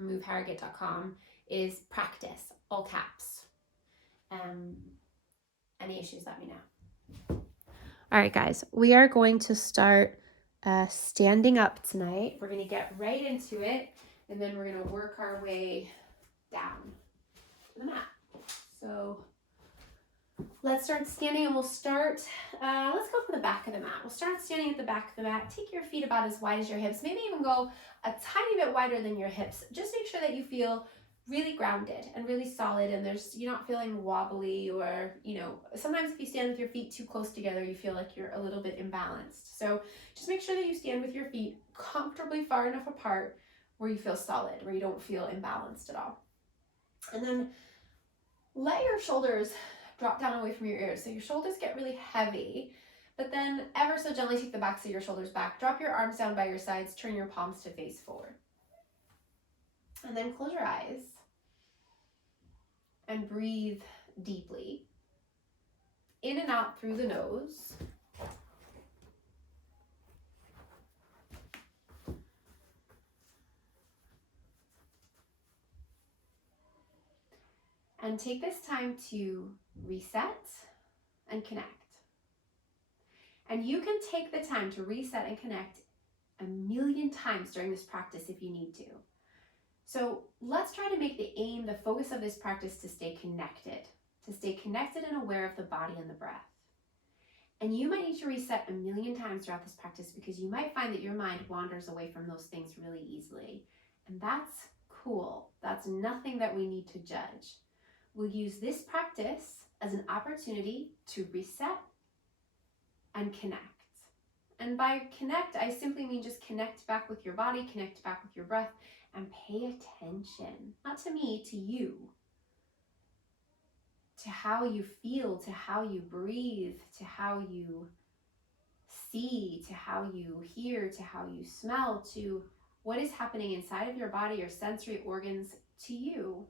moveharrogate.com, is practice, all caps. Any issues, let me know. All right, guys, we are going to start standing up tonight. We're going to get right into it, and then we're going to work our way down to the mat. So let's start standing, and we'll start, let's go for the back of the mat. We'll start standing at the back of the mat. Take your feet about as wide as your hips, maybe even go a tiny bit wider than your hips. Just make sure that you feel really grounded and really solid, and you're not feeling wobbly, or, sometimes if you stand with your feet too close together, you feel like you're a little bit imbalanced. So just make sure that you stand with your feet comfortably far enough apart where you feel solid, where you don't feel imbalanced at all. And then let your shoulders drop down away from your ears. So your shoulders get really heavy, but then ever so gently take the backs of your shoulders back. Drop your arms down by your sides. Turn your palms to face forward. And then close your eyes and breathe deeply. In and out through the nose. And take this time to reset and connect. And you can take the time to reset and connect 1,000,000 times during this practice if you need to. So let's try to make the aim, the focus of this practice, to stay connected and aware of the body and the breath. And you might need to reset 1,000,000 times throughout this practice, because you might find that your mind wanders away from those things really easily. And that's cool. That's nothing that we need to judge. We'll use this practice as an opportunity to reset and connect. And by connect, I simply mean just connect back with your body, connect back with your breath, and pay attention, not to me, to you, to how you feel, to how you breathe, to how you see, to how you hear, to how you smell, to what is happening inside of your body, your sensory organs, to you,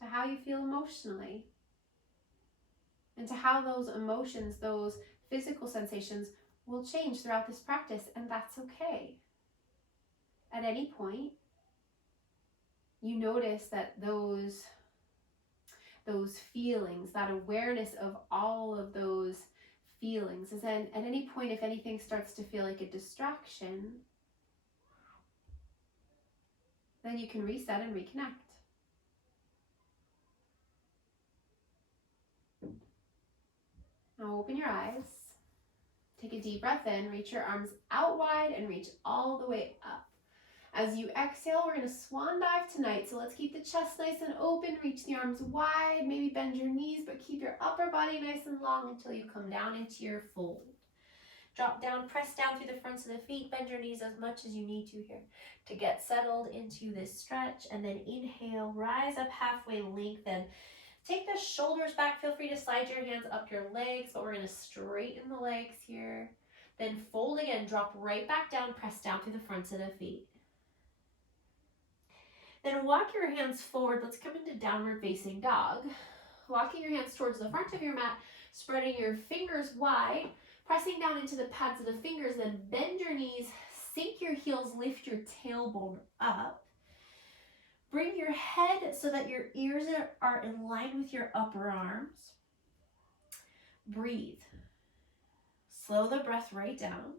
to how you feel emotionally, and to how those emotions, those physical sensations, will change throughout this practice, and that's okay. At any point, you notice that those feelings, that awareness of all of those feelings, is then at any point, if anything starts to feel like a distraction, then you can reset and reconnect. Now open your eyes. Take a deep breath in, reach your arms out wide and reach all the way up. As you exhale, we're going to swan dive tonight. So let's keep the chest nice and open, reach the arms wide, maybe bend your knees, but keep your upper body nice and long until you come down into your fold. Drop down, press down through the fronts of the feet, bend your knees as much as you need to here to get settled into this stretch. And then inhale, rise up halfway, lengthen. Take the shoulders back. Feel free to slide your hands up your legs, but we're going to straighten the legs here. Then fold again, drop right back down, press down through the fronts of the feet. Then walk your hands forward. Let's come into downward facing dog. Walking your hands towards the front of your mat, spreading your fingers wide, pressing down into the pads of the fingers, then bend your knees, sink your heels, lift your tailbone up. Bring your head so that your ears are in line with your upper arms. Breathe. Slow the breath right down.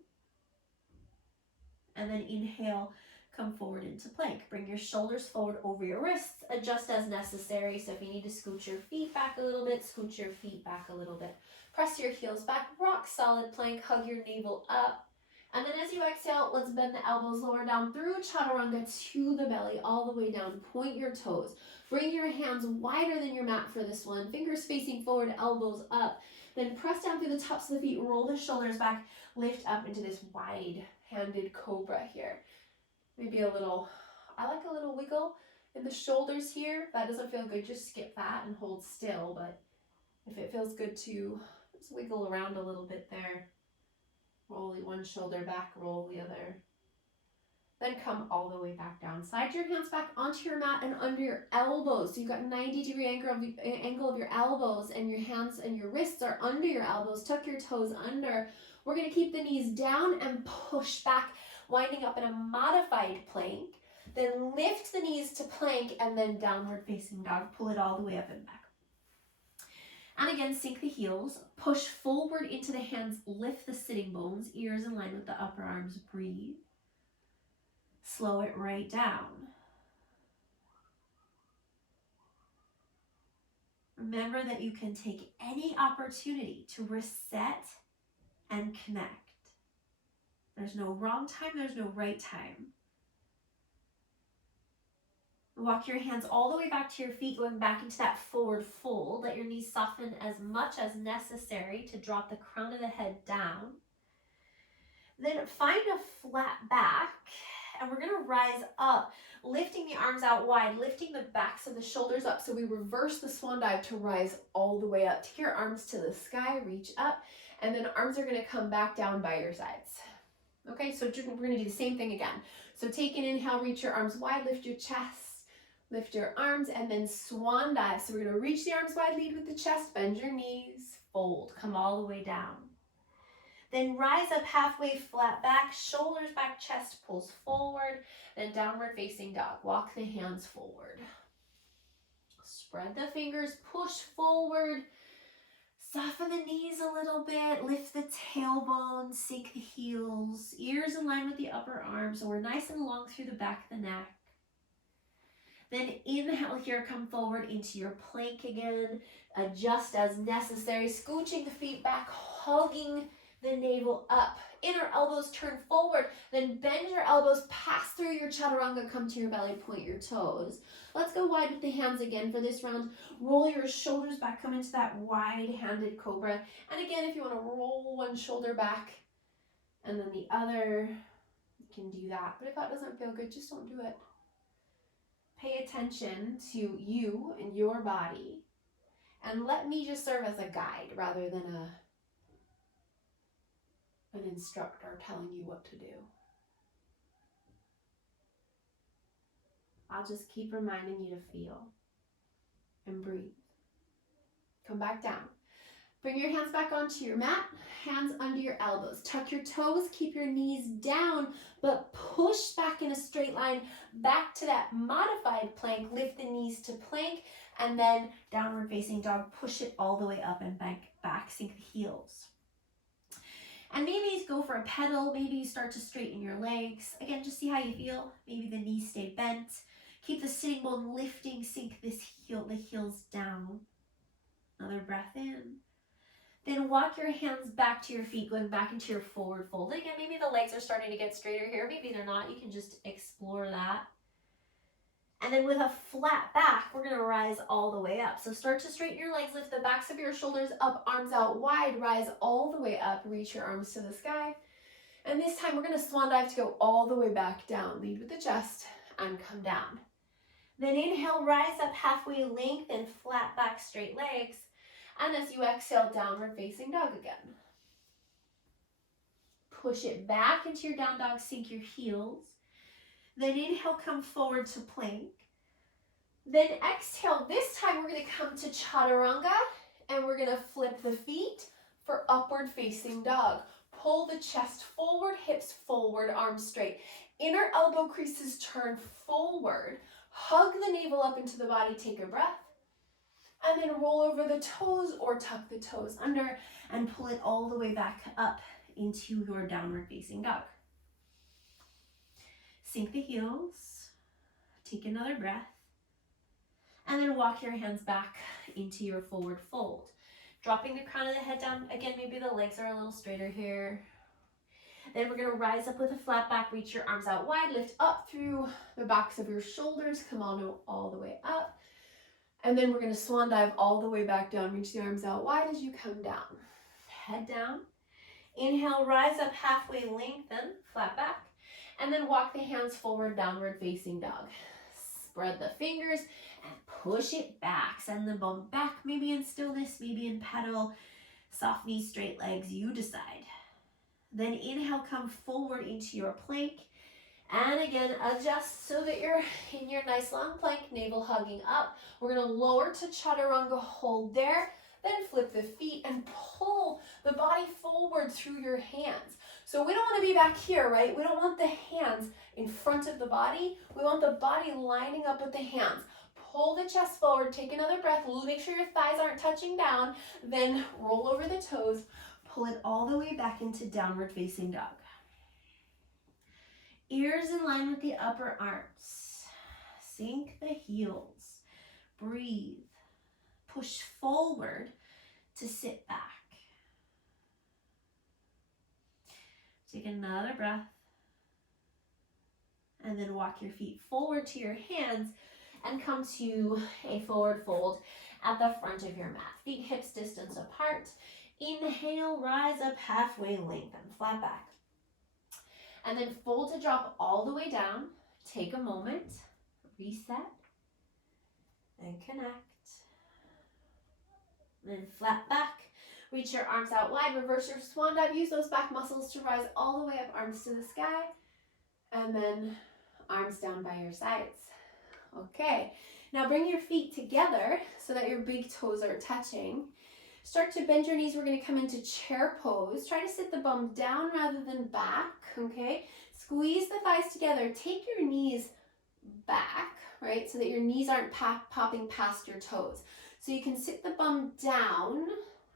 And then inhale, come forward into plank. Bring your shoulders forward over your wrists. Adjust as necessary. So if you need to scoot your feet back a little bit, scoot your feet back a little bit. Press your heels back. Rock solid plank. Hug your navel up. And then as you exhale, let's bend the elbows lower down through chaturanga to the belly, all the way down. Point your toes. Bring your hands wider than your mat for this one. Fingers facing forward, elbows up. Then press down through the tops of the feet. Roll the shoulders back. Lift up into this wide-handed cobra here. Maybe I like a little wiggle in the shoulders here. If that doesn't feel good, just skip that and hold still. But if it feels good to just wiggle around a little bit there. Roll one shoulder back, roll the other. Then come all the way back down. Slide your hands back onto your mat and under your elbows. So you've got 90-degree angle of your elbows, and your hands and your wrists are under your elbows. Tuck your toes under. We're going to keep the knees down and push back, winding up in a modified plank. Then lift the knees to plank and then downward facing dog. Pull it all the way up and back. And again, sink the heels. Push forward into the hands. Lift the sitting bones. Ears in line with the upper arms. Breathe. Slow it right down. Remember that you can take any opportunity to reset and connect. There's no wrong time, there's no right time. Walk your hands all the way back to your feet, going back into that forward fold. Let your knees soften as much as necessary to drop the crown of the head down. Then find a flat back, and we're gonna rise up, lifting the arms out wide, lifting the backs of the shoulders up. So we reverse the swan dive to rise all the way up. Take your arms to the sky, reach up, and then arms are gonna come back down by your sides. Okay, so we're gonna do the same thing again. So take an inhale, reach your arms wide, lift your chest, lift your arms, and then swan dive. So we're gonna reach the arms wide, lead with the chest, bend your knees, fold, come all the way down. Then rise up halfway, flat back, shoulders back, chest pulls forward, then downward facing dog. Walk the hands forward. Spread the fingers, push forward. Soften the knees a little bit, lift the tailbone, sink the heels, ears in line with the upper arms, so we're nice and long through the back of the neck. Then inhale here, come forward into your plank again, adjust as necessary, scooching the feet back, hugging the navel up. Inner elbows turn forward, then bend your elbows, pass through your chaturanga, come to your belly, point your toes. Let's go wide with the hands again for this round. Roll your shoulders back, come into that wide-handed cobra. And again, if you want to roll one shoulder back and then the other, you can do that. But if that doesn't feel good, just don't do it. Pay attention to you and your body. And let me just serve as a guide rather than an instructor telling you what to do. I'll just keep reminding you to feel and breathe. Come back down. Bring your hands back onto your mat, hands under your elbows. Tuck your toes, keep your knees down, but push back in a straight line back to that modified plank. Lift the knees to plank, and then downward facing dog. Push it all the way up and back. Sink the heels. And maybe go for a pedal. Maybe you start to straighten your legs. Again, just see how you feel. Maybe the knees stay bent. Keep the sitting bone lifting. Sink the heels down. Another breath in. Then walk your hands back to your feet, going back into your forward fold. Again, maybe the legs are starting to get straighter here. Maybe they're not. You can just explore that. And then with a flat back, we're going to rise all the way up. So start to straighten your legs, lift the backs of your shoulders up, arms out wide, rise all the way up, reach your arms to the sky. And this time we're going to swan dive to go all the way back down. Lead with the chest and come down. Then inhale, rise up halfway, lengthen, flat back, straight legs. And as you exhale, downward facing dog again. Push it back into your down dog, sink your heels. Then inhale, come forward to plank. Then exhale, this time we're going to come to chaturanga and we're going to flip the feet for upward facing dog. Pull the chest forward, hips forward, arms straight. Inner elbow creases turn forward. Hug the navel up into the body, take a breath. And then roll over the toes or tuck the toes under and pull it all the way back up into your downward facing dog. Sink the heels, take another breath, and then walk your hands back into your forward fold. Dropping the crown of the head down. Again, maybe the legs are a little straighter here. Then we're going to rise up with a flat back, reach your arms out wide, lift up through the backs of your shoulders, come on all the way up. And then we're going to swan dive all the way back down, reach the arms out wide as you come down. Head down. Inhale, rise up halfway, lengthen, flat back. And then walk the hands forward, downward facing dog. Spread the fingers and push it back. Send the bum back, maybe in stillness, maybe in pedal. Soft knees, straight legs, you decide. Then inhale, come forward into your plank. And again, adjust so that you're in your nice long plank, navel hugging up. We're going to lower to chaturanga, hold there. Then flip the feet and pull the body forward through your hands. So we don't want to be back here, right? We don't want the hands in front of the body. We want the body lining up with the hands. Pull the chest forward, take another breath, make sure your thighs aren't touching down, then roll over the toes, pull it all the way back into downward facing dog. Ears in line with the upper arms. Sink the heels. Breathe. Push forward to sit back. Take another breath. And then walk your feet forward to your hands and come to a forward fold at the front of your mat. Feet hips distance apart. Inhale, rise up halfway, lengthen, flat back. And then fold to drop all the way down. Take a moment, reset, and connect. Then flat back. Reach your arms out wide, reverse your swan dive. Use those back muscles to rise all the way up, arms to the sky. And then arms down by your sides. Okay, now bring your feet together so that your big toes are touching. Start to bend your knees. We're going to come into chair pose. Try to sit the bum down rather than back, okay? Squeeze the thighs together. Take your knees back, right, so that your knees aren't popping past your toes. So you can sit the bum down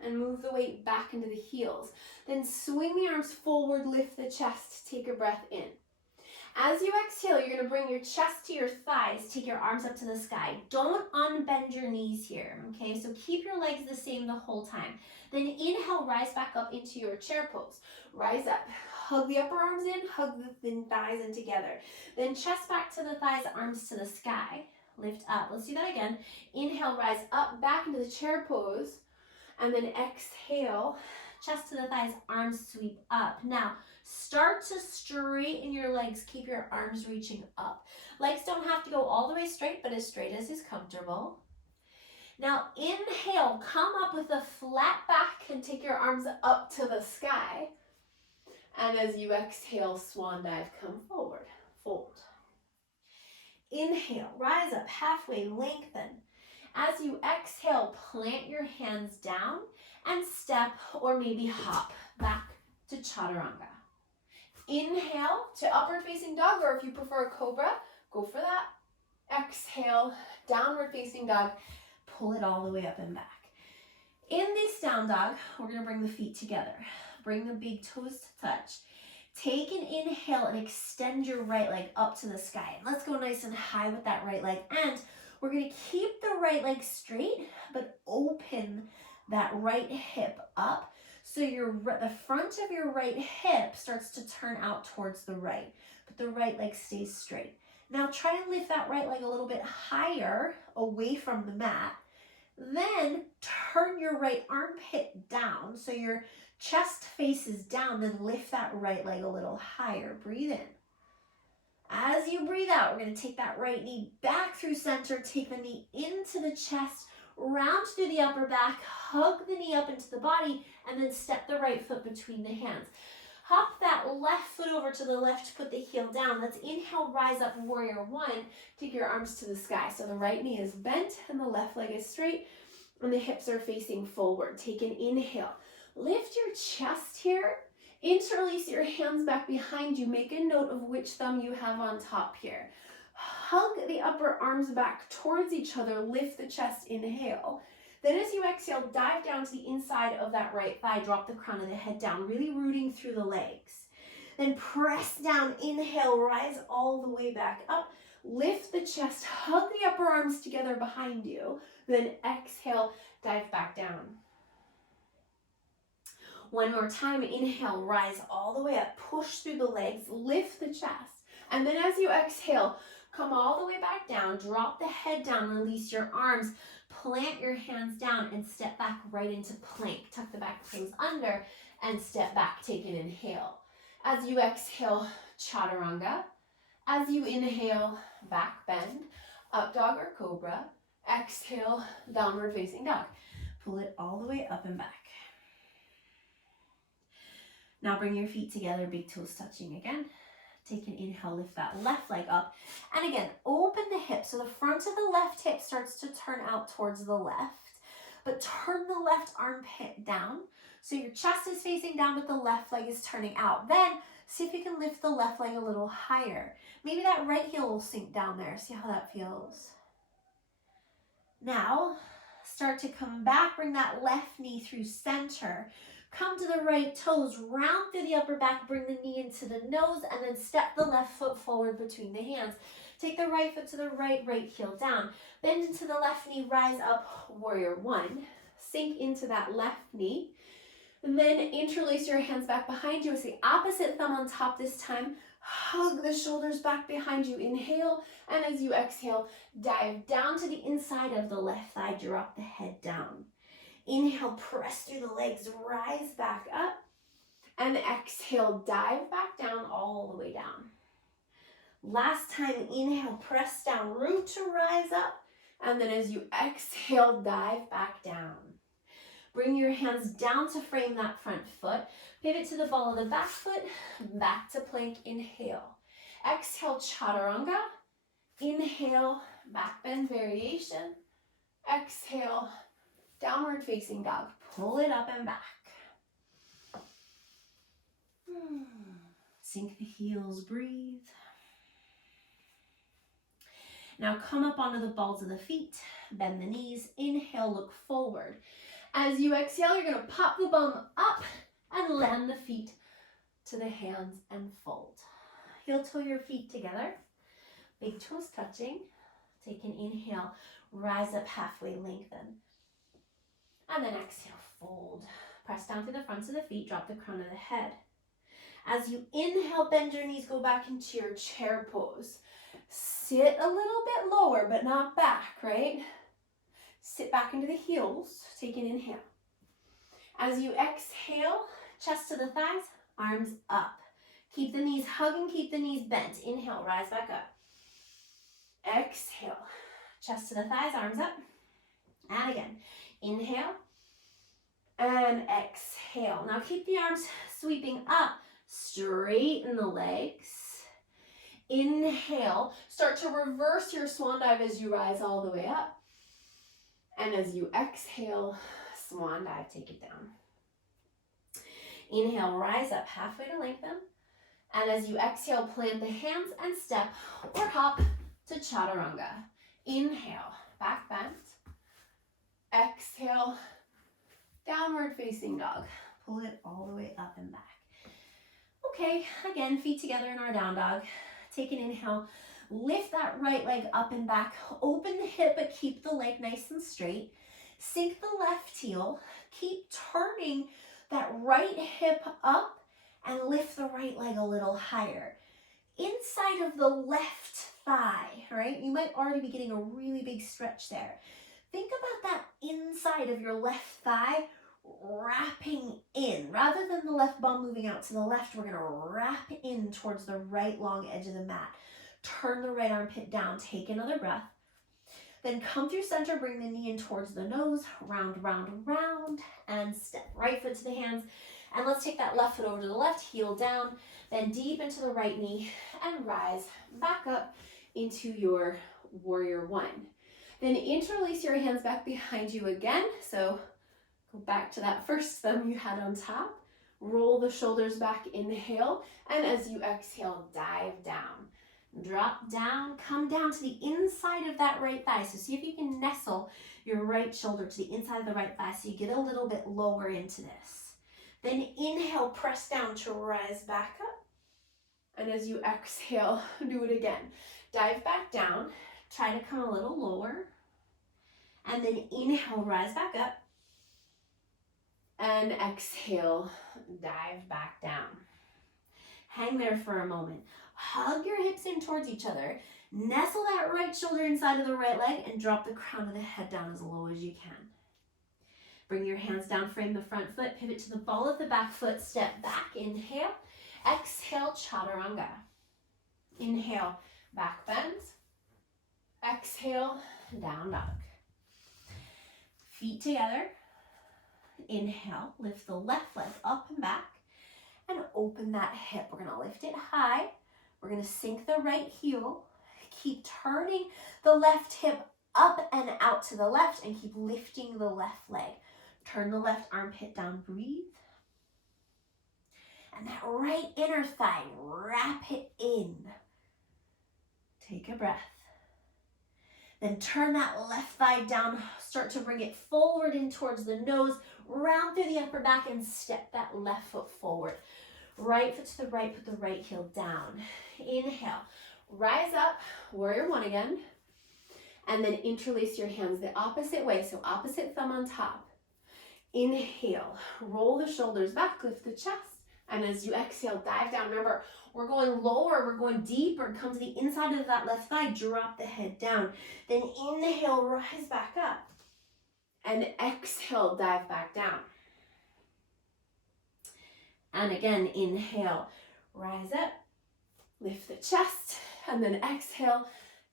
and move the weight back into the heels. Then swing the arms forward, lift the chest, take a breath in. As you exhale, you're going to bring your chest to your thighs, take your arms up to the sky. Don't unbend your knees here, okay? So keep your legs the same the whole time. Then inhale, rise back up into your chair pose. Rise up, hug the upper arms in, hug the thin thighs in together. Then chest back to the thighs, arms to the sky. Lift up. Let's do that again. Inhale, rise up, back into the chair pose. And then exhale, chest to the thighs, arms sweep up. Now, start to straighten your legs. Keep your arms reaching up. Legs don't have to go all the way straight, but as straight as is comfortable. Now, inhale, come up with a flat back and take your arms up to the sky. And as you exhale, swan dive, come forward, fold. Inhale, rise up, halfway, lengthen. As you exhale, plant your hands down and step or maybe hop back to chaturanga. Inhale to upward facing dog, or if you prefer a cobra, go for that. Exhale, downward facing dog, pull it all the way up and back. In this down dog, we're going to bring the feet together. Bring the big toes to touch. Take an inhale and extend your right leg up to the sky. And let's go nice and high with that right leg. And we're going to keep the right leg straight, but open that right hip up. So the front of your right hip starts to turn out towards the right, but the right leg stays straight. Now try and lift that right leg a little bit higher away from the mat. Then turn your right armpit down so your chest faces down, then lift that right leg a little higher. Breathe in. As you breathe out, we're going to take that right knee back through center, take the knee into the chest, round through the upper back, hug the knee up into the body, and then step the right foot between the hands. Hop that left foot over to the left, put the heel down. Let's inhale, rise up, warrior one. Take your arms to the sky. So the right knee is bent and the left leg is straight and the hips are facing forward. Take an inhale. Lift your chest here. Interlace your hands back behind you. Make a note of which thumb you have on top here. Hug the upper arms back towards each other. Lift the chest. Inhale. Then as you exhale, dive down to the inside of that right thigh. Drop the crown of the head down, really rooting through the legs. Then press down. Inhale, rise all the way back up. Lift the chest. Hug the upper arms together behind you. Then exhale, dive back down. One more time, inhale, rise all the way up, push through the legs, lift the chest. And then as you exhale, come all the way back down, drop the head down, release your arms, plant your hands down and step back right into plank. Tuck the back toes under and step back, take an inhale. As you exhale, chaturanga. As you inhale, back bend, up dog or cobra. Exhale, downward facing dog. Pull it all the way up and back. Now bring your feet together, big toes touching again. Take an inhale, lift that left leg up. And again, open the hip. So the front of the left hip starts to turn out towards the left. But turn the left armpit down. So your chest is facing down, but the left leg is turning out. Then See if you can lift the left leg a little higher. Maybe that right heel will sink down there. See how that feels. Now, start to come back. Bring that left knee through center. Come to the right toes. Round through the upper back. Bring the knee into the nose. And then step the left foot forward between the hands. Take the right foot to the right, right heel down. Bend into the left knee. Rise up, warrior one. Sink into that left knee. And then interlace your hands back behind you with the opposite thumb on top this time. Hug the shoulders back behind you. Inhale. And as you exhale, dive down to the inside of the left thigh. Drop the head down. Inhale, press through the legs. Rise back up. And exhale, dive back down all the way down. Last time, inhale, press down, root to rise up. And then as you exhale, dive back down. Bring your hands down to frame that front foot. Pivot to the ball of the back foot. Back to plank. Inhale. Exhale, chaturanga. Inhale, back bend variation. Exhale, downward facing dog. Pull it up and back. Sink the heels, breathe. Now come up onto the balls of the feet. Bend the knees. Inhale, look forward. As you exhale, you're going to pop the bum up and land the feet to the hands and fold. Heel toe your feet together. Big toes touching. Take an inhale. Rise up halfway, lengthen. And then exhale, fold. Press down to the fronts of the feet. Drop the crown of the head. As you inhale, bend your knees. Go back into your chair pose. Sit a little bit lower, but not back, right? Sit back into the heels. Take an inhale. As you exhale, chest to the thighs, arms up. Keep the knees hugging, keep the knees bent. Inhale, rise back up. Exhale, chest to the thighs, arms up. And again, inhale and exhale. Now keep the arms sweeping up. Straighten the legs. Inhale, start to reverse your swan dive as you rise all the way up. And as you exhale, swan dive, take it down. Inhale, rise up halfway to lengthen. And as you exhale, plant the hands and step or hop to chaturanga. Inhale, back bend. Exhale, downward facing dog. Pull it all the way up and back. Okay, again, feet together in our down dog. Take an inhale. Lift that right leg up and back. Open the hip, but keep the leg nice and straight. Sink the left heel. Keep turning that right hip up and lift the right leg a little higher. Inside of the left thigh, right? You might already be getting a really big stretch there. Think about that inside of your left thigh wrapping in. Rather than the left bum moving out to the left, we're going to wrap in towards the right long edge of the mat. Turn the right armpit down. Take another breath. Then come through center. Bring the knee in towards the nose. Round, round, round. And step. Right foot to the hands. And let's take that left foot over to the left. Heel down. Then deep into the right knee. And rise back up into your warrior one. Then interlace your hands back behind you again. So go back to that first thumb you had on top. Roll the shoulders back. Inhale. And as you exhale, dive down. Drop down, come down to the inside of that right thigh. So see if you can nestle your right shoulder to the inside of the right thigh so you get a little bit lower into this. Then inhale, press down to rise back up. And as you exhale, do it again. Dive back down, try to come a little lower. And then inhale, rise back up. And exhale, dive back down. Hang there for a moment. Hug your hips in towards each other. Nestle that right shoulder inside of the right leg and drop the crown of the head down as low as you can. Bring your hands down, frame the front foot, pivot to the ball of the back foot, step back, inhale. Exhale, chaturanga. Inhale, back bend. Exhale, down dog. Feet together. Inhale, lift the left leg up and back and open that hip. We're going to lift it high. We're going to sink the right heel. Keep turning the left hip up and out to the left and keep lifting the left leg. Turn the left armpit down, breathe. And that right inner thigh, wrap it in. Take a breath. Then turn that left thigh down, start to bring it forward in towards the nose, round through the upper back and step that left foot forward. Right foot to the right, put the right heel down. Inhale, rise up, warrior one again. And then interlace your hands the opposite way, so opposite thumb on top. Inhale, roll the shoulders back, lift the chest. And as you exhale, dive down. Remember, we're going lower, we're going deeper. Come to the inside of that left thigh, drop the head down. Then inhale, rise back up. And exhale, dive back down. And again, inhale, rise up, lift the chest, and then exhale,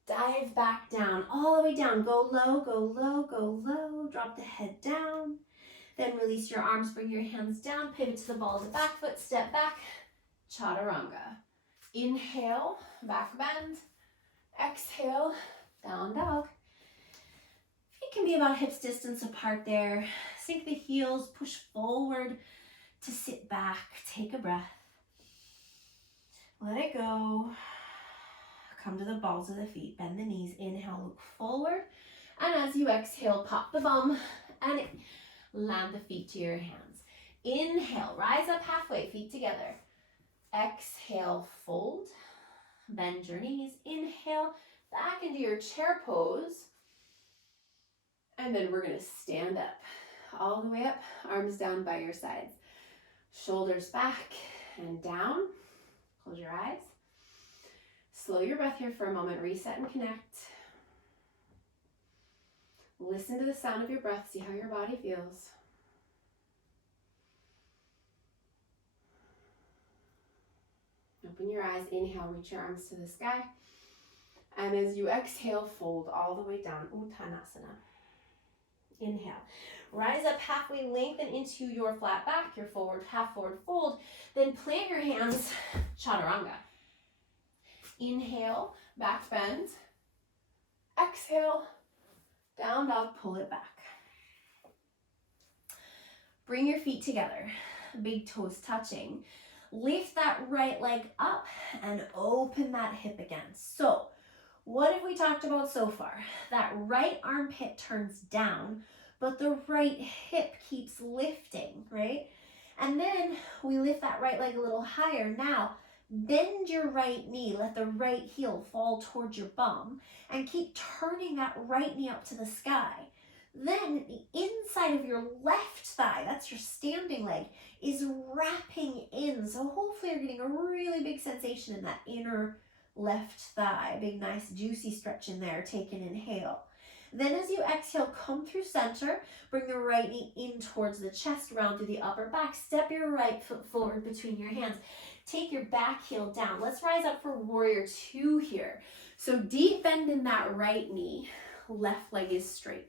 dive back down, all the way down. Go low, go low, go low. Drop the head down. Then release your arms, bring your hands down, pivot to the ball of the back foot, step back, chaturanga. Inhale, back bend. Exhale, down dog. Feet can be about hips distance apart there. Sink the heels, push forward to sit back. Take a breath. Let it go. Come to the balls of the feet, bend the knees, inhale, look forward. And as you exhale, pop the bum and land the feet to your hands. Inhale, rise up halfway, feet together. Exhale, fold, bend your knees. Inhale, back into your chair pose. And then we're gonna stand up, all the way up, arms down by your sides. Shoulders back and down. Close your eyes. Slow your breath here for a moment, reset and connect. Listen to the sound of your breath, see how your body feels. Open your eyes, inhale, reach your arms to the sky. And as you exhale, fold all the way down, Uttanasana. Inhale, rise up halfway, lengthen into your flat back, your half forward fold. Then plant your hands, chaturanga. Inhale, back bend. Exhale, down dog, pull it back. Bring your feet together, big toes touching. Lift that right leg up and open that hip again. So, what have we talked about so far? That right armpit turns down, but the right hip keeps lifting, right? And then we lift that right leg a little higher. Now, bend your right knee, let the right heel fall towards your bum, and keep turning that right knee up to the sky. Then the inside of your left thigh, that's your standing leg, is wrapping in. So hopefully you're getting a really big sensation in that inner left thigh. Big, nice, juicy stretch in there. Take an inhale. Then as you exhale, come through center. Bring the right knee in towards the chest, round through the upper back. Step your right foot forward between your hands. Take your back heel down. Let's rise up for warrior two here. So deep bend in that right knee. Left leg is straight.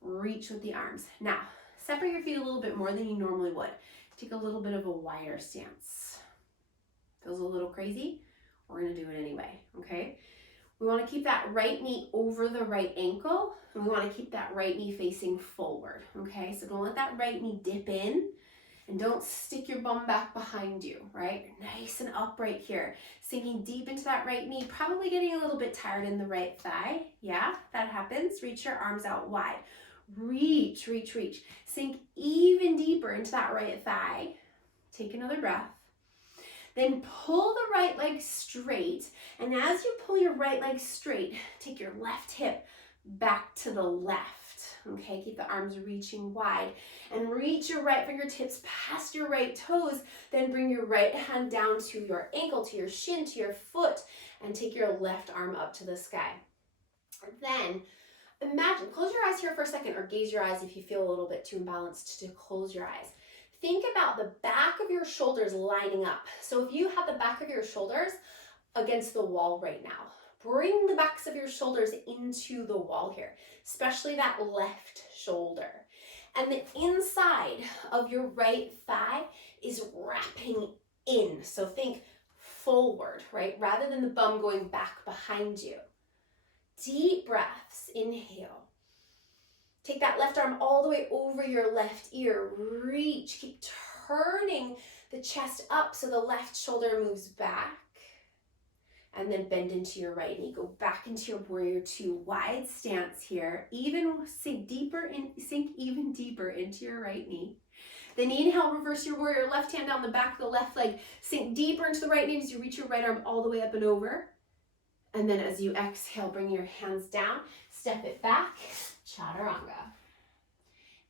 Reach with the arms. Now, separate your feet a little bit more than you normally would. Take a little bit of a wider stance. Feels a little crazy? We're going to do it anyway, okay? We want to keep that right knee over the right ankle, and we want to keep that right knee facing forward, okay? So don't let that right knee dip in, and don't stick your bum back behind you, right? Nice and upright here. Sinking deep into that right knee, probably getting a little bit tired in the right thigh. Yeah, that happens. Reach your arms out wide. Reach, reach, reach. Sink even deeper into that right thigh. Take another breath. Then pull the right leg straight. And as you pull your right leg straight, take your left hip back to the left. Okay, keep the arms reaching wide. And reach your right fingertips past your right toes. Then bring your right hand down to your ankle, to your shin, to your foot. And take your left arm up to the sky. Then imagine, close your eyes here for a second, or gaze your eyes if you feel a little bit too imbalanced to close your eyes. Think about the back of your shoulders lining up. So if you have the back of your shoulders against the wall right now, bring the backs of your shoulders into the wall here, especially that left shoulder. And the inside of your right thigh is wrapping in. So think forward, right? Rather than the bum going back behind you. Deep breaths, inhale. Take that left arm all the way over your left ear. Reach, keep turning the chest up so the left shoulder moves back. And then bend into your right knee. Go back into your warrior two. Wide stance here. Sink even deeper into your right knee. Then inhale, reverse your warrior. Left hand down the back of the left leg. Sink deeper into the right knee as you reach your right arm all the way up and over. And then as you exhale, bring your hands down. Step it back. Chaturanga.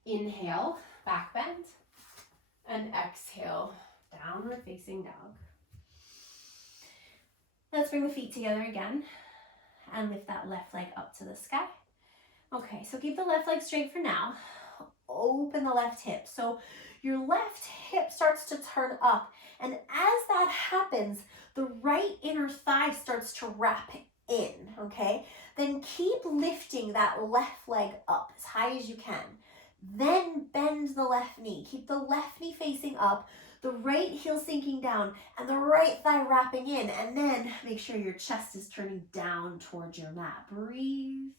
Inhale, back bend. And exhale, downward facing dog. Let's bring the feet together again and lift that left leg up to the sky. Okay, so keep the left leg straight for now. Open the left hip. So your left hip starts to turn up, and as that happens, the right inner thigh starts to wrap in, okay? Then keep lifting that left leg up as high as you can. Then bend the left knee. Keep the left knee facing up, the right heel sinking down, and the right thigh wrapping in. And then make sure your chest is turning down towards your mat. Breathe.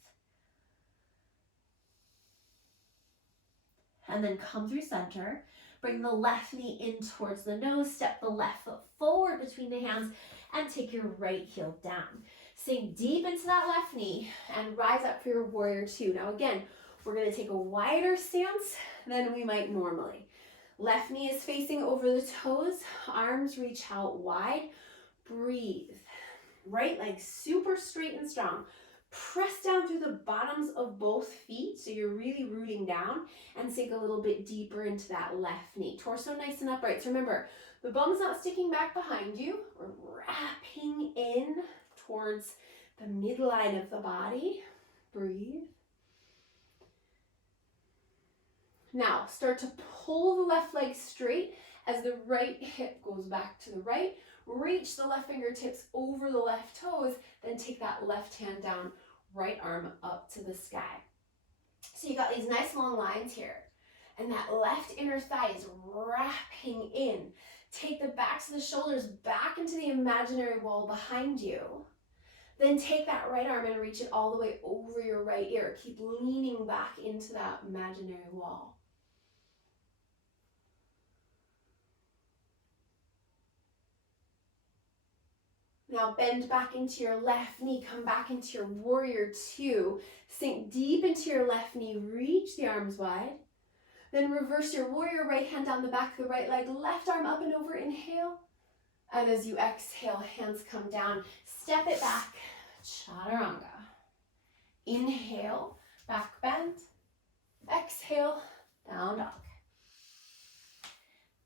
And then come through center. Bring the left knee in towards the nose. Step the left foot forward between the hands and take your right heel down. Sink deep into that left knee and rise up for your warrior two. Now again, we're going to take a wider stance than we might normally. Left knee is facing over the toes, arms reach out wide. Breathe. Right leg super straight and strong. Press down through the bottoms of both feet so you're really rooting down, and sink a little bit deeper into that left knee. Torso nice and upright. So remember, the bum's not sticking back behind you. We're wrapping in towards the midline of the body. Breathe. Now, start to pull the left leg straight as the right hip goes back to the right. Reach the left fingertips over the left toes, then take that left hand down, right arm up to the sky. So you got these nice long lines here, and that left inner thigh is wrapping in. Take the backs of the shoulders back into the imaginary wall behind you. Then take that right arm and reach it all the way over your right ear. Keep leaning back into that imaginary wall. Now bend back into your left knee, come back into your warrior two, sink deep into your left knee, reach the arms wide. Then reverse your warrior, right hand down the back of the right leg, left arm up and over, inhale. And as you exhale, hands come down, step it back, chaturanga. Inhale, back bend, exhale, down dog.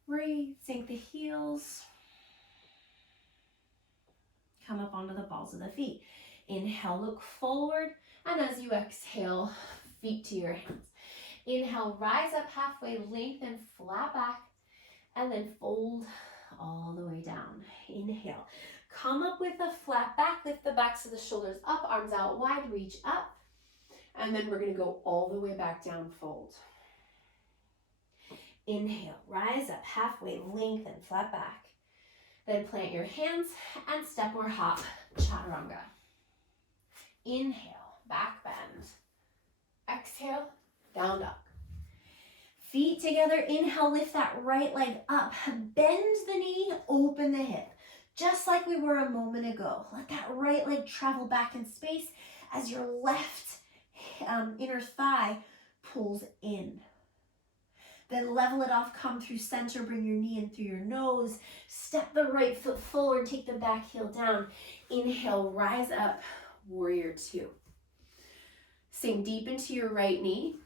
Breathe, sink the heels. Come up onto the balls of the feet. Inhale, look forward, and as you exhale, feet to your hands. Inhale, rise up halfway, lengthen, flat back, and then fold all the way down. Inhale, come up with a flat back, lift the backs of the shoulders up, arms out wide, reach up, and then we're going to go all the way back down, fold. Inhale, rise up halfway, lengthen, flat back. Then plant your hands and step or hop, chaturanga. Inhale, back bend. Exhale, down dog. Feet together, inhale, lift that right leg up. Bend the knee, open the hip. Just like we were a moment ago. Let that right leg travel back in space as your left inner thigh pulls in. Then level it off, come through center, bring your knee in through your nose, step the right foot forward, take the back heel down. Inhale, rise up, warrior two. Sink deep into your right knee.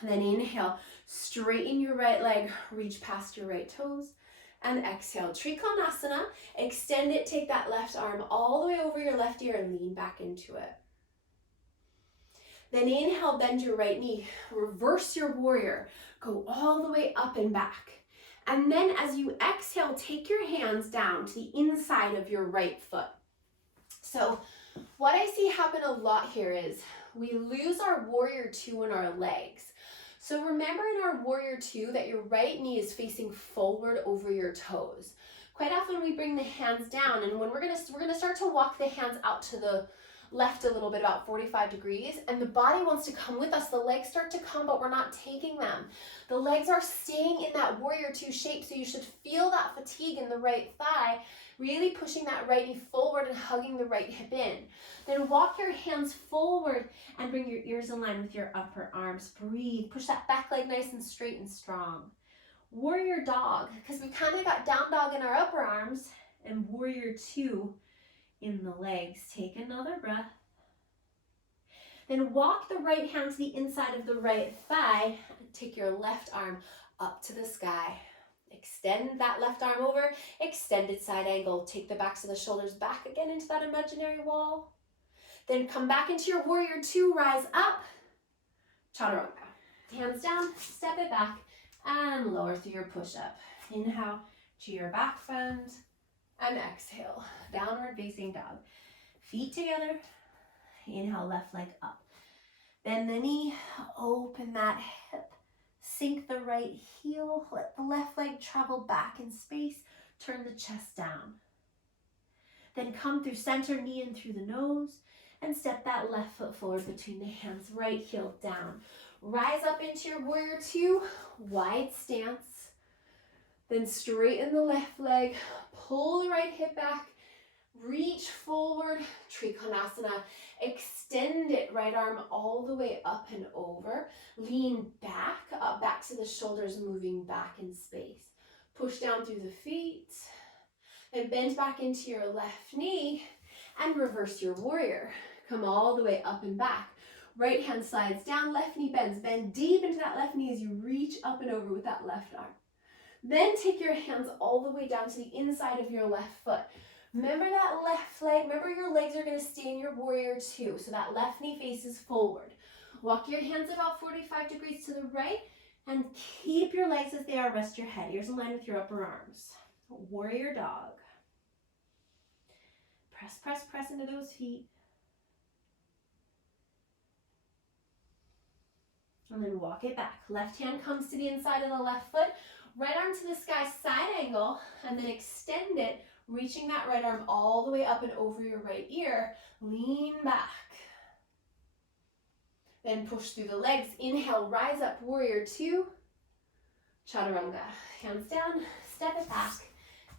And then inhale, straighten your right leg, reach past your right toes. And exhale, Trikonasana, extend it, take that left arm all the way over your left ear and lean back into it. Then inhale, bend your right knee, reverse your warrior, go all the way up and back. And then as you exhale, take your hands down to the inside of your right foot. So what I see happen a lot here is we lose our warrior two in our legs. So remember in our warrior two that your right knee is facing forward over your toes. Quite often we bring the hands down, and when we're gonna start to walk the hands out to the left a little bit, about 45 degrees, and the body wants to come with us. The legs start to come, but we're not taking them. The legs are staying in that warrior two shape, so you should feel that fatigue in the right thigh, really pushing that right knee forward and hugging the right hip in. Then walk your hands forward and bring your ears in line with your upper arms. Breathe, push that back leg nice and straight and strong. Warrior dog, because we kind of got down dog in our upper arms, and warrior two in the legs. Take another breath. Then walk the right hand to the inside of the right thigh and take your left arm up to the sky. Extend that left arm over, extended side angle. Take the backs of the shoulders back again into that imaginary wall. Then come back into your warrior two, rise up, chaturanga. Hands down, step it back, and lower through your push-up. Inhale to your back bend, and exhale, downward facing dog. Feet together, inhale, left leg up. Bend the knee, open that hip, sink the right heel, let the left leg travel back in space, turn the chest down. Then come through center, knee in through the nose, and step that left foot forward between the hands, right heel down. Rise up into your warrior two, wide stance. Then straighten the left leg, pull the right hip back, reach forward, Trikonasana. Extend it, right arm all the way up and over. Lean back, up back to the shoulders, moving back in space. Push down through the feet, then bend back into your left knee and reverse your warrior. Come all the way up and back. Right hand slides down, left knee bends. Bend deep into that left knee as you reach up and over with that left arm. Then take your hands all the way down to the inside of your left foot. Remember that left leg, remember your legs are going to stay in your warrior two, so that left knee faces forward. Walk your hands about 45 degrees to the right and keep your legs as they are. Rest your head, ears in line with your upper arms. Warrior dog. Press, press, press into those feet. And then walk it back. Left hand comes to the inside of the left foot. Right arm to the sky, side angle, and then extend it, reaching that right arm all the way up and over your right ear. Lean back. Then push through the legs. Inhale, rise up, warrior two. Chaturanga. Hands down, step it back,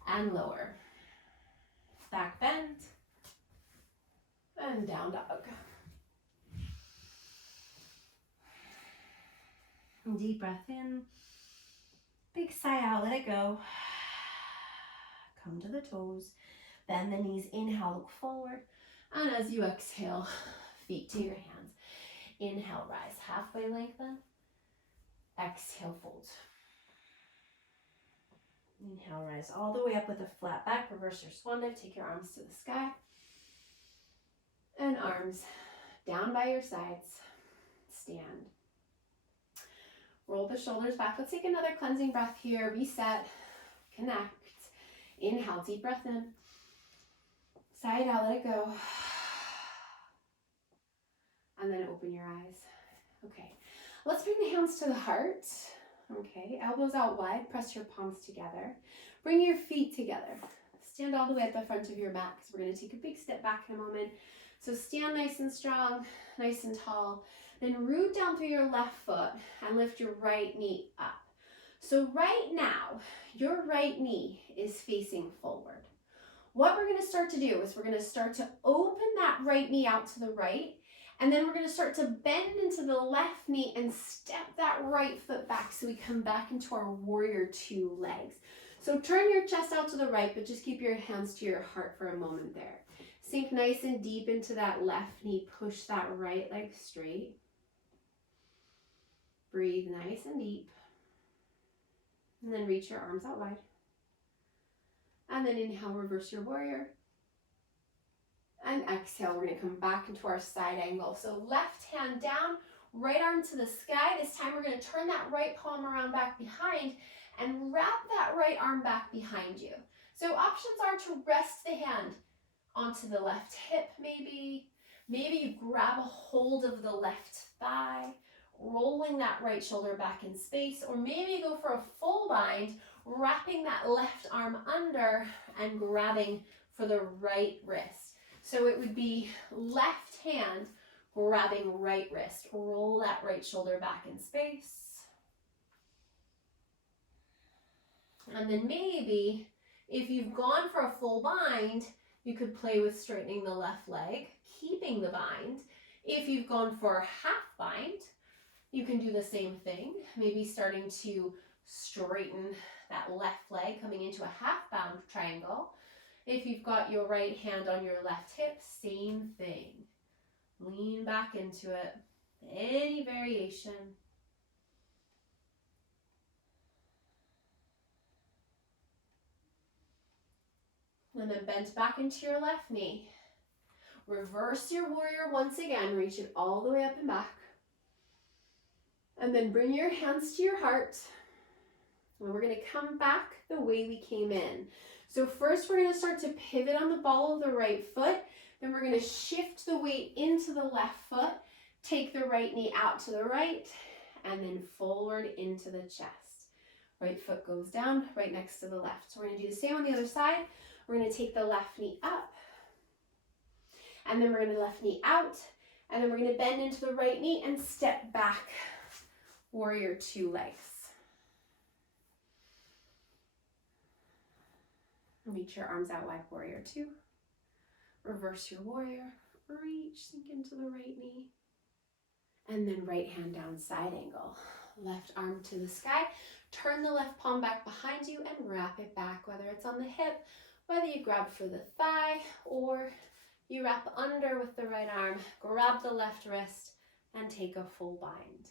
and lower. Back bend. And down dog. Deep breath in. Big sigh out, let it go. Come to the toes. Bend the knees, inhale, look forward. And as you exhale, feet to your hands. Inhale, rise, halfway lengthen. Exhale, fold. Inhale, rise all the way up with a flat back. Reverse your swan dive. Take your arms to the sky. And arms down by your sides. Stand. Roll the shoulders back. Let's take another cleansing breath here. Reset. Connect. Inhale, deep breath in. Sigh it out, let it go. And then open your eyes. Okay. Let's bring the hands to the heart. Okay. Elbows out wide. Press your palms together. Bring your feet together. Stand all the way at the front of your mat because we're going to take a big step back in a moment. So stand nice and strong, nice and tall. Then root down through your left foot and lift your right knee up. So right now, your right knee is facing forward. What we're going to start to do is we're going to start to open that right knee out to the right, and then we're going to start to bend into the left knee and step that right foot back so we come back into our warrior two legs. So turn your chest out to the right, but just keep your hands to your heart for a moment there. Sink nice and deep into that left knee. Push that right leg straight. Breathe nice and deep. And then reach your arms out wide. And then inhale, reverse your warrior. And exhale, we're going to come back into our side angle. So left hand down, right arm to the sky. This time we're going to turn that right palm around back behind and wrap that right arm back behind you. So options are to rest the hand onto the left hip maybe. Maybe you grab a hold of the left thigh, rolling that right shoulder back in space, or maybe go for a full bind, wrapping that left arm under and grabbing for the right wrist. So it would be left hand grabbing right wrist. Roll that right shoulder back in space. And then maybe if you've gone for a full bind, you could play with straightening the left leg, keeping the bind. If you've gone for a half bind, you can do the same thing, maybe starting to straighten that left leg, coming into a half bound triangle. If you've got your right hand on your left hip, same thing. Lean back into it. Any variation. And then bend back into your left knee. Reverse your warrior once again. Reach it all the way up and back. And then bring your hands to your heart. And we're going to come back the way we came in. So first we're going to start to pivot on the ball of the right foot. Then we're going to shift the weight into the left foot. Take the right knee out to the right. And then forward into the chest. Right foot goes down right next to the left. So we're going to do the same on the other side. We're going to take the left knee up. And then we're going to left knee out. And then we're going to bend into the right knee and step back. Warrior two legs. Reach your arms out wide, warrior two. Reverse your warrior. Reach, sink into the right knee. And then right hand down, side angle. Left arm to the sky. Turn the left palm back behind you and wrap it back, whether it's on the hip, whether you grab for the thigh, or you wrap under with the right arm, grab the left wrist, and take a full bind.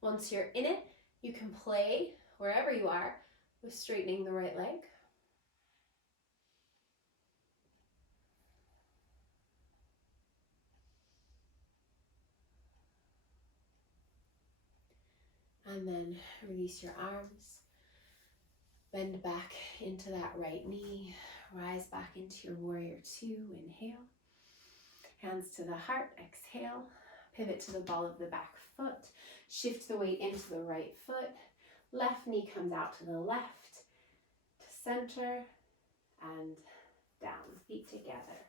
Once you're in it, you can play wherever you are with straightening the right leg. And then release your arms. Bend back into that right knee. Rise back into your warrior two. Inhale. Hands to the heart. Exhale. Pivot to the ball of the back foot. Shift the weight into the right foot. Left knee comes out to the left. To center. And down. Feet together.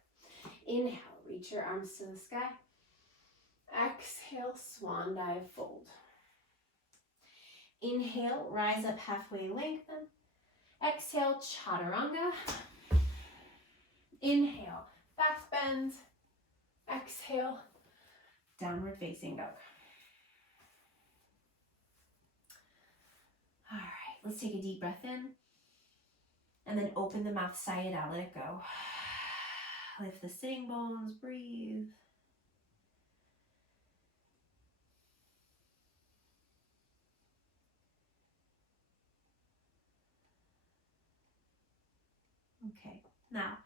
Inhale. Reach your arms to the sky. Exhale. Swan dive fold. Inhale, rise up halfway, lengthen. Exhale, chaturanga. Inhale, back bend. Exhale, downward facing dog. All right, let's take a deep breath in. And then open the mouth, sigh it out, let it go. Lift the sitting bones, breathe. Okay, now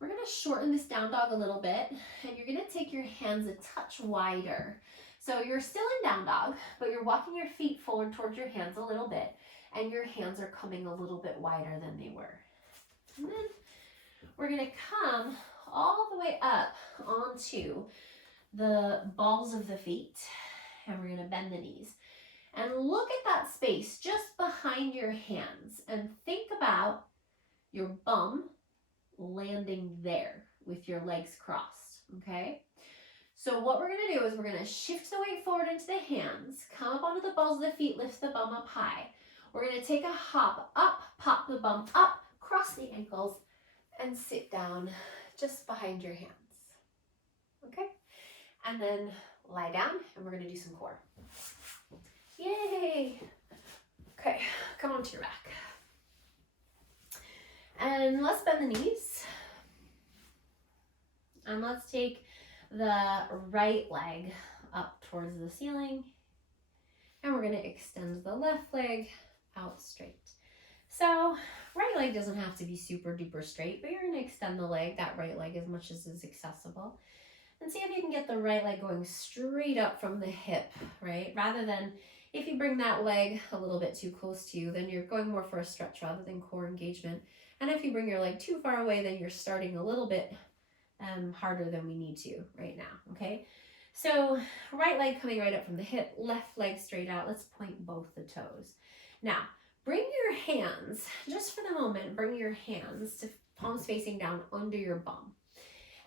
we're going to shorten this down dog a little bit, and you're going to take your hands a touch wider. So you're still in down dog, but you're walking your feet forward towards your hands a little bit, and your hands are coming a little bit wider than they were. And then we're going to come all the way up onto the balls of the feet, and we're going to bend the knees. And look at that space just behind your hands, and think about your bum landing there with your legs crossed, okay? So what we're gonna do is we're gonna shift the weight forward into the hands, come up onto the balls of the feet, lift the bum up high. We're gonna take a hop up, pop the bum up, cross the ankles, and sit down just behind your hands, okay? And then lie down, and we're gonna do some core. Yay! Okay, come onto your back. And let's bend the knees. And let's take the right leg up towards the ceiling. And we're going to extend the left leg out straight. So right leg doesn't have to be super duper straight, but you're going to extend the leg, that right leg, as much as is accessible. And see if you can get the right leg going straight up from the hip, right? Rather than if you bring that leg a little bit too close to you, then you're going more for a stretch rather than core engagement. And if you bring your leg too far away, then you're starting a little bit harder than we need to right now, okay? So right leg coming right up from the hip, left leg straight out. Let's point both the toes. Now, bring your hands, just for the moment, bring your hands to palms facing down under your bum.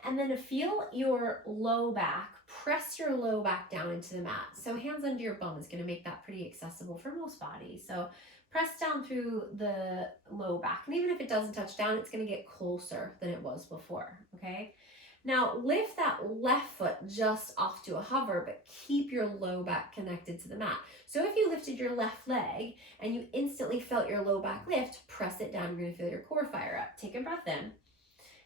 And then feel your low back, press your low back down into the mat. So hands under your bum is going to make that pretty accessible for most bodies. So press down through the low back. And even if it doesn't touch down, it's going to get closer than it was before, okay? Now lift that left foot just off to a hover, but keep your low back connected to the mat. So if you lifted your left leg and you instantly felt your low back lift, press it down. You're going to feel your core fire up. Take a breath in.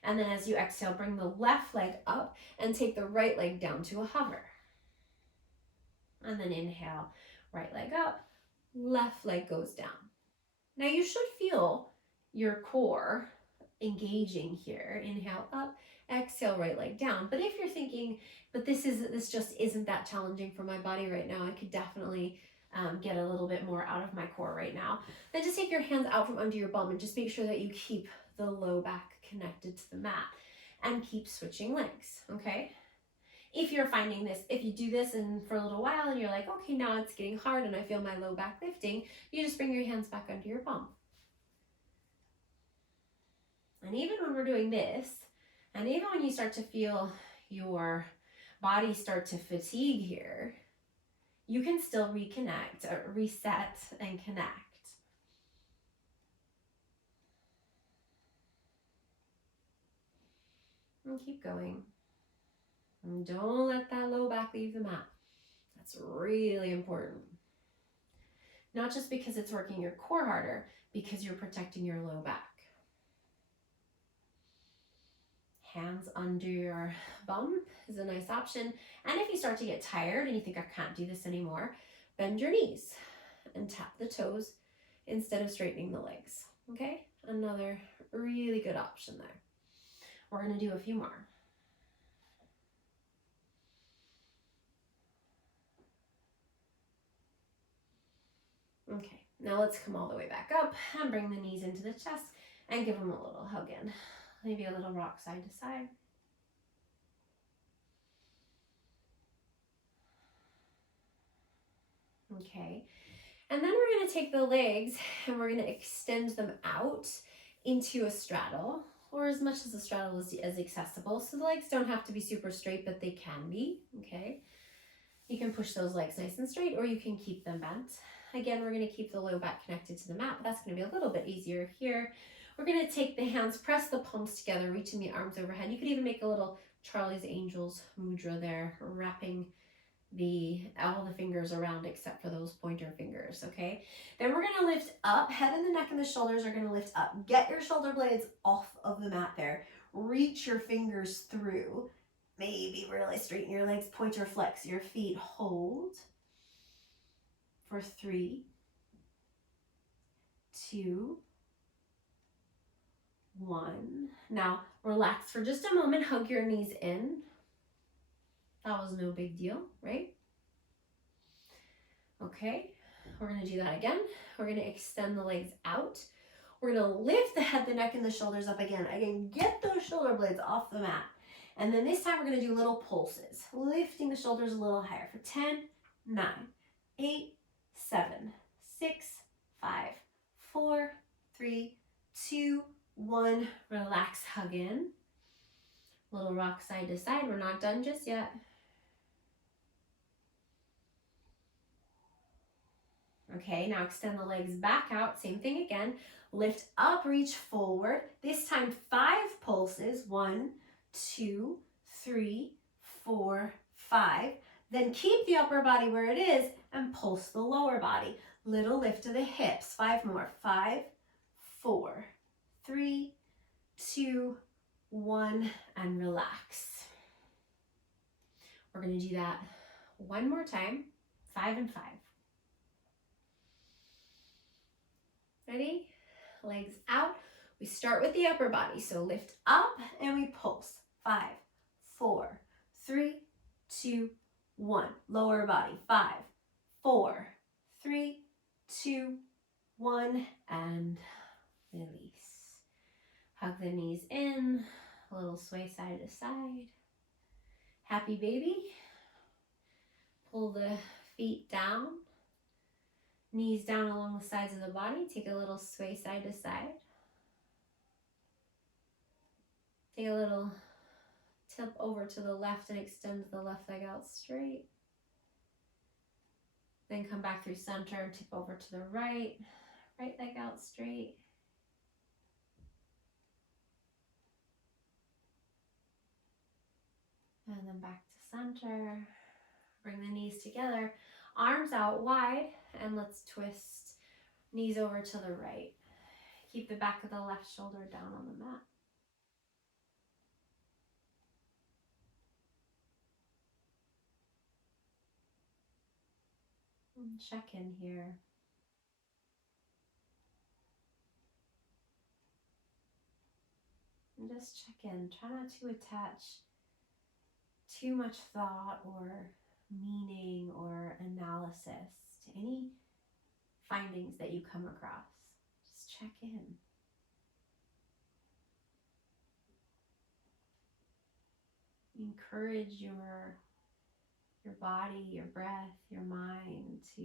And then as you exhale, bring the left leg up and take the right leg down to a hover. And then inhale, right leg up, left leg goes down. Now you should feel your core engaging here. Inhale up, exhale, right leg down. But if you're thinking, but this just isn't that challenging for my body right now, I could definitely get a little bit more out of my core right now, then just take your hands out from under your bum and just make sure that you keep the low back connected to the mat and keep switching legs, okay? If you're finding this, if you do this and for a little while and you're like, okay, now it's getting hard and I feel my low back lifting, you just bring your hands back under your bum. And even when we're doing this, and even when you start to feel your body start to fatigue here, you can still reconnect, or reset and connect. And keep going. And don't let that low back leave the mat. That's really important. Not just because it's working your core harder, because you're protecting your low back. Hands under your bum is a nice option. And if you start to get tired and you think I can't do this anymore, bend your knees and tap the toes instead of straightening the legs. Okay? Another really good option there. We're going to do a few more. Okay, now let's come all the way back up and bring the knees into the chest and give them a little hug in. Maybe a little rock side to side. Okay, and then we're going to take the legs and we're going to extend them out into a straddle, or as much as a straddle as accessible. So the legs don't have to be super straight, but they can be, okay? You can push those legs nice and straight, or you can keep them bent. Again, we're going to keep the low back connected to the mat, but that's going to be a little bit easier here. We're going to take the hands, press the palms together, reaching the arms overhead. You could even make a little Charlie's Angels mudra there, wrapping all the fingers around except for those pointer fingers, okay? Then we're going to lift up, head and the neck and the shoulders are going to lift up. Get your shoulder blades off of the mat there. Reach your fingers through. Maybe really straighten your legs, point or flex your feet. Hold for 3, 2, 1. Now relax for just a moment, hug your knees in. That was no big deal, right? Okay, we're gonna do that again. We're gonna extend the legs out. We're gonna lift the head, the neck, and the shoulders up again. Again, get those shoulder blades off the mat. And then this time we're gonna do little pulses, lifting the shoulders a little higher for 10, 9, 8, 7, 6, 5, 4, 3, 2, 1. Relax, hug in. Little rock side to side. We're not done just yet. Okay, now extend the legs back out. Same thing again. Lift up, reach forward. This time 5 pulses. 1, 2, 3, 4, 5. Then keep the upper body where it is and pulse the lower body. Little lift to the hips. 5 more. 5, 4, 3, 2, 1, and relax. We're going to do that one more time. 5 and 5. Ready? Legs out. We start with the upper body. So lift up and we pulse. 5, 4, 3, 2, 1. Lower body. 5, 4, 3, 2, 1, and release. Hug the knees in. A little sway side to side. Happy baby. Pull the feet down. Knees down along the sides of the body. Take a little sway side to side. Take a little Tip over to the left and extend the left leg out straight. Then come back through center and tip over to the right. Right leg out straight. And then back to center. Bring the knees together. Arms out wide. And let's twist knees over to the right. Keep the back of the left shoulder down on the mat. And check in here. And just check in. Try not to attach too much thought or meaning or analysis to any findings that you come across. Just check in. Encourage your body, your breath, your mind to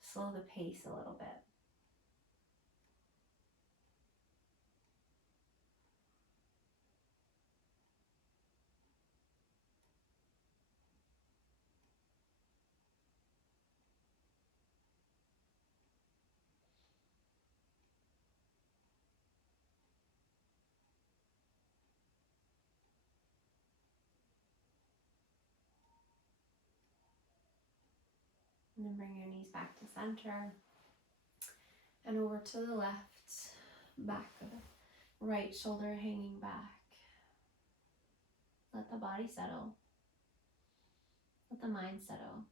slow the pace a little bit. And then bring your knees back to center and over to the left, back of the right shoulder hanging back. Let the body settle. Let the mind settle.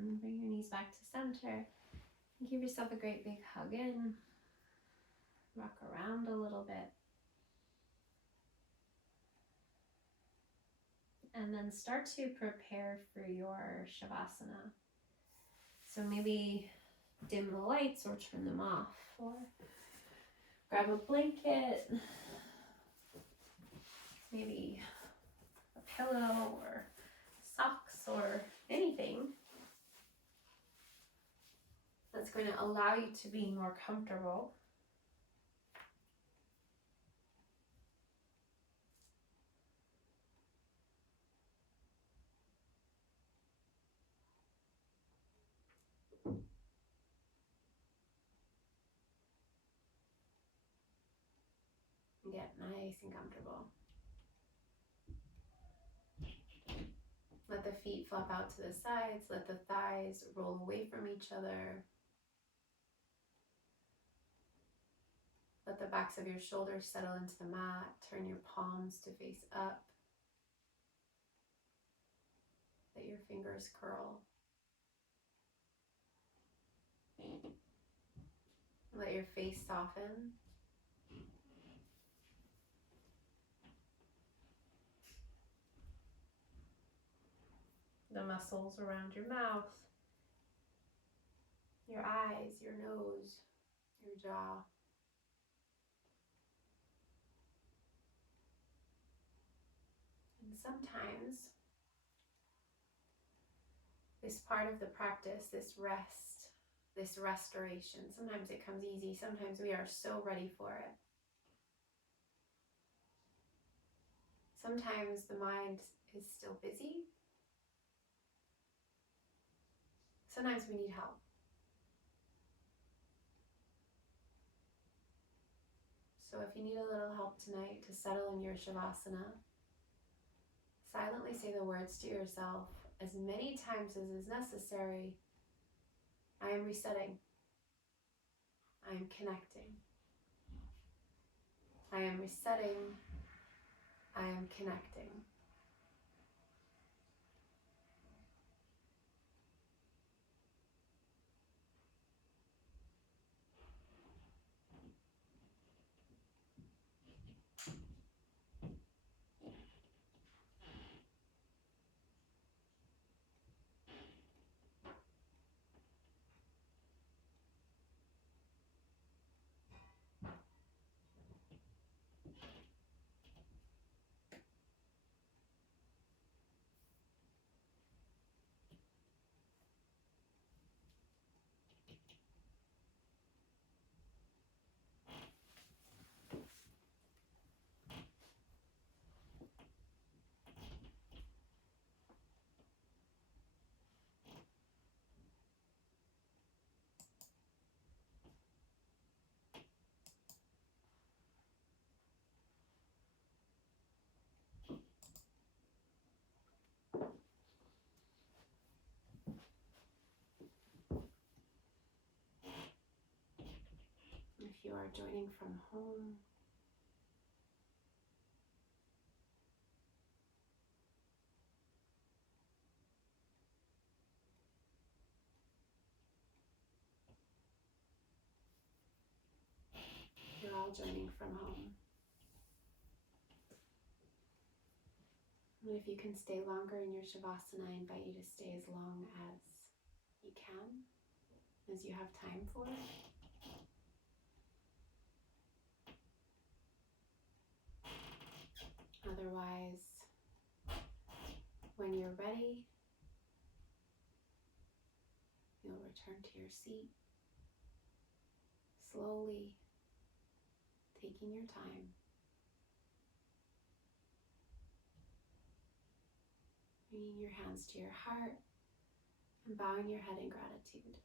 And bring your knees back to center. And give yourself a great big hug in. Rock around a little bit. And then start to prepare for your Shavasana. So maybe dim the lights or turn them off, or grab a blanket, maybe a pillow or socks or anything that's going to allow you to be more comfortable. Get nice and comfortable. Let the feet flop out to the sides. Let the thighs roll away from each other. Let the backs of your shoulders settle into the mat. Turn your palms to face up. Let your fingers curl. Let your face soften. The muscles around your mouth, your eyes, your nose, your jaw. And sometimes this part of the practice, this rest, this restoration, sometimes it comes easy, sometimes we are so ready for it. Sometimes the mind is still busy. Sometimes we need help. So if you need a little help tonight to settle in your Shavasana, silently say the words to yourself as many times as is necessary. I am resetting. I am connecting. I am resetting. I am connecting. joining from home. You're all joining from home. And if you can stay longer in your Shavasana, I invite you to stay as long as you can, as you have time for. Otherwise, when you're ready, you'll return to your seat, slowly taking your time. Bringing your hands to your heart and bowing your head in gratitude.